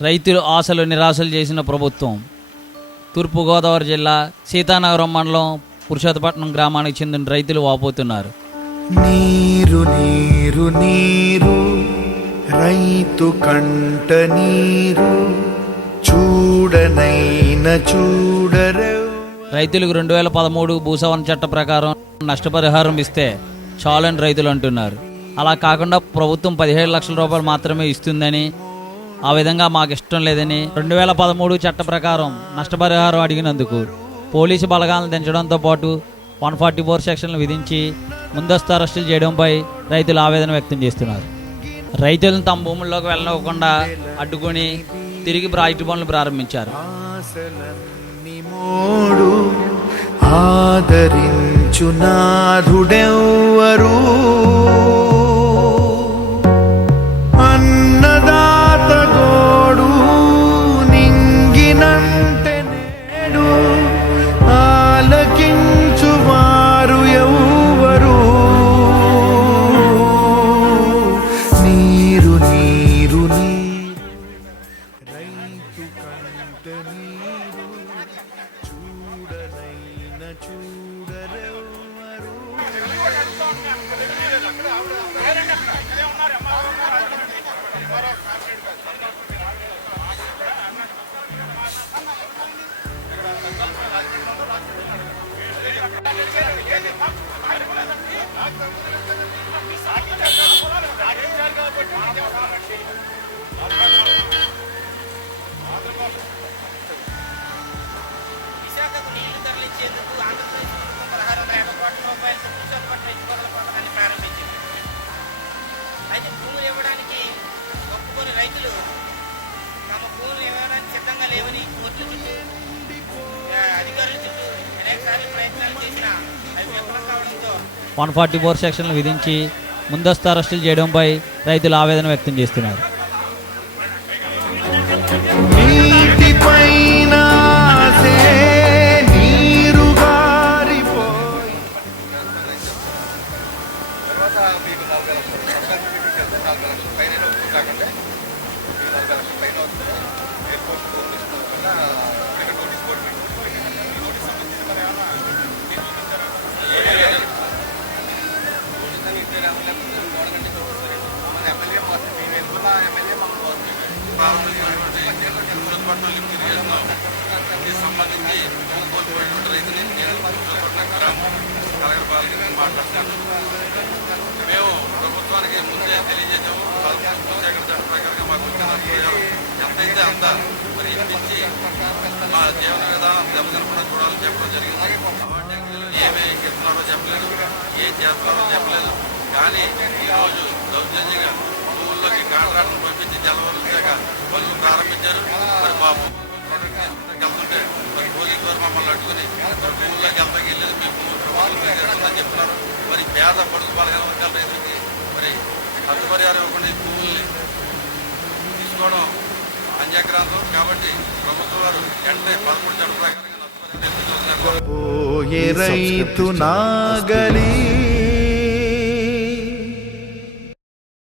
రైతులు ఆశలు నిరాశలు చేసిన ప్రభుత్వం. తూర్పుగోదావరి జిల్లా సీతానగరం మండలం పురుషోత్తపట్నం గ్రామానికి చెందిన రైతులు వాపోతున్నారు. నీరు నీరు నీరు రైతు కంట నీరు చూడనైన చూడరు. రైతులకు 2013 భూసవరణ చట్ట ప్రకారం నష్టపరిహారం ఇస్తే చాలని రైతులు అంటున్నారు. అలా కాకుండా ప్రభుత్వం 17 లక్షల రూపాయలు మాత్రమే ఇస్తుందని, ఆ విధంగా మాకు ఇష్టం లేదని 2013 చట్ట ప్రకారం నష్టపరిహారం అడిగినందుకు పోలీసు బలగాలను దించడంతో పాటు 144 సెక్షన్లు విధించి ముందస్తు అరెస్టులు చేయడంపై రైతులు ఆవేదన వ్యక్తం చేస్తున్నారు. రైతులను తమ భూముల్లోకి వెళ్ళనివ్వకుండా అడ్డుకొని తిరిగి ప్రాజెక్టు పనులు ప్రారంభించారు. ఆదరించు నాథుడెవ్వరు, అన్నదాత గోడు నింగినంటే నేడు ఆలకించు వారు ఎవ్వరు. నీరు నీరు నీరు రైతు కంట నీరు చూడనైన చూడరెవ్వరు. విశాఖకు నీళ్లు తరలించేందుకు ఆంధ్రప్రదేశ్ ప్రభుత్వం 1650 కోట్ల రూపాయలతో పురుషోత్తపట్నం ఎత్తిపోతల పథకాన్ని ప్రారంభించింది. అయితే భూములు ఇవ్వడానికి ఒప్పుకొని రైతులు తమ భూములు ఇవ్వడానికి సిద్ధంగా లేవని కోర్టు చుట్టూ అధికారుల చుట్టూ అనేకసార్లు ప్రయత్నాలు చేసినా అవి విఫలం కావడంతో 144 సెక్షన్లు విధించి ముందస్తు అరెస్టులు చేయడంపై రైతులు ఆవేదన వ్యక్తం చేస్తున్నారు. నీటిపైన నీరు గారిపోయి సంబంధించి కోల్పోయినటువంటి రైతుని మాట్లాడుతున్నాను. మేము ప్రభుత్వానికి ముందే తెలియజేసాము. భూసేకరణ చట్ట ప్రకారంగా మాకు వచ్చిన ఎంతైతే అంత మరి ఇప్పించి మా జీవన విధానం దెబ్బతినకుండా చూడాలని చెప్పడం జరిగింది. ఏమేమి చెప్తున్నారో చెప్పలేదు, ఏం చేస్తున్నారో చెప్పలేదు. కానీ ఈరోజు దౌర్జన్యంగా భూముల్లోకి కాంట్రాక్టులు పంపించి జలవనరుల శాఖ పనులు ప్రారంభించారు. మరి మా వెళ్తుంటే మరి పోలీసు వారు మమ్మల్ని అడ్డుకుని భూముల్లోకి వెళ్తాకి వెళ్ళేది మేము ప్రభుత్వం చేస్తుందని చెప్తున్నారు. మరి పేద పొడుగు బలహీన వర్గాల రైతులకి మరి నష్టపరిహారం ఇవ్వకుండా భూముల్ని తీసుకోవడం అన్యాక్రాంతం. కాబట్టి ప్రభుత్వం వారు వెంటనే 11 చట్ట ప్రకారంగా నష్టపరిహారం రైతు నాగలి